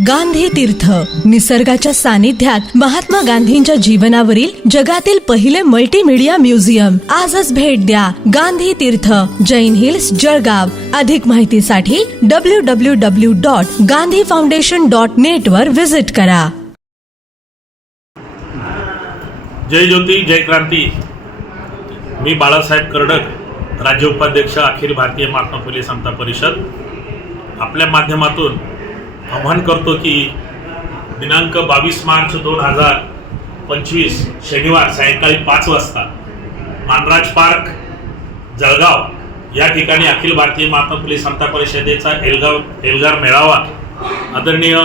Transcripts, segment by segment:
गांधी तीर्थ. निसर्गाच्या सानिध्यात महात्मा गांधींच्या जीवनावरील जगातील पहिले मल्टीमीडिया म्युझियम आजच भेट द्या गांधी तीर्थ. जैन हिल्स जळगाव. अधिक माहितीसाठी W W W dot Gandhi foundation dot net वर व्हिजिट करा. जय ज्योती जय क्रांती. मी बाळासाहेब कर्डक राज्य उपाध्यक्ष अखिल भारतीय महात्मा फुले समता परिषद. आपल्या माध्यमातून आव्हान करतो की दिनांक बावीस मार्च दोन हजार पंचवीस शनिवार सायंकाळी पाच वाजता मानराज पार्क जळगाव या ठिकाणी अखिल भारतीय महात्मा फुले समता परिषदेचा एल्गाव एल्गार मेळावा आदरणीय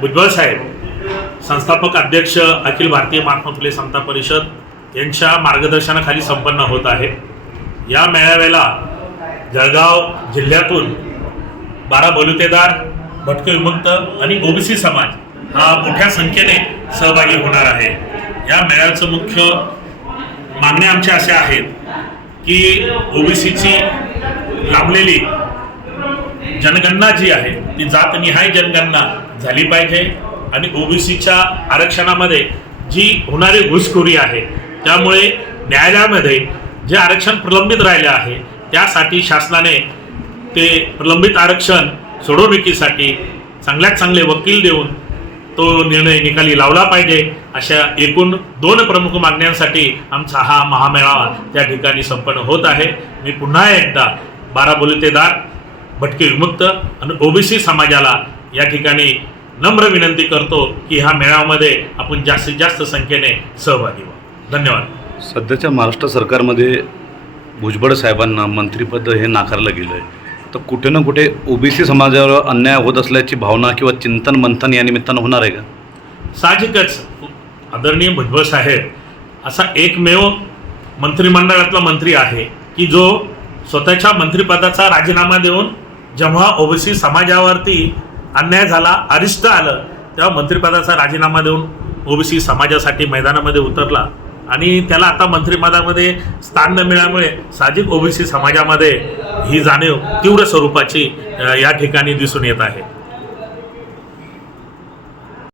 भुजबळ साहेब संस्थापक अध्यक्ष अखिल भारतीय महात्मा फुले समता परिषद यांच्या मार्गदर्शनाखाली संपन्न होत आहे. या मेळाव्याला जळगाव जिल्ह्यातून बारा बलुतेदार भटके विमुक्त आणि ओबीसी समाज हा मोठ्या संख्येने सहभागी होणार आहे. या मेळ्याचं मुख्य मागण्या आमच्या अशा आहेत की ओबीसीची लाभलेली जनगणना जी आहे ती जातनिहाय जनगणना झाली पाहिजे आणि ओबीसीच्या आरक्षणामध्ये जी होणारी घुसखोरी आहे त्यामुळे न्यायालयामध्ये जे आरक्षण प्रलंबित राहिले आहे त्यासाठी शासनाने ते प्रलंबित आरक्षण सोडवणुकीसाठी चांगल्यात चांगले वकील देऊन तो निर्णय निकाली लावला पाहिजे अशा एकूण दोन प्रमुख मागण्यांसाठी आमचा हा महामेळावा त्या ठिकाणी संपन्न होत आहे. मी पुन्हा एकदा बारा बोलतेदार भटके विमुक्त आणि ओबीसी समाजाला या ठिकाणी नम्र विनंती करतो की ह्या मेळाव्यामध्ये आपण जास्तीत जास्त संख्येने सहभागी व्हा धन्यवाद. सध्याच्या महाराष्ट्र सरकारमध्ये भुजबळ साहेबांना मंत्रिपद हे नाकारलं गेलं आहे तर कुठे ना कुठे ओबीसी समाजावर अन्याय होत असल्याची भावना किंवा चिंतन मंथन या निमित्तानं होणार आहे का? साहजिकच. आदरणीय भुजबळ साहेब असा एकमेव मंत्रिमंडळातला मंत्री आहे की जो स्वतःच्या मंत्रिपदाचा राजीनामा देऊन जेव्हा ओबीसी समाजावरती अन्याय झाला अरिष्ट आलं तेव्हा मंत्रिपदाचा राजीनामा देऊन ओबीसी समाजासाठी मैदानामध्ये उतरला. आणि त्याला आता मंत्रिपदामध्ये स्थान न मिळाल्यामुळे साहजिक ओबीसी समाजामध्ये ही जाणीव तीव्र स्वरूपाची या ठिकाणी दिसून येत आहे.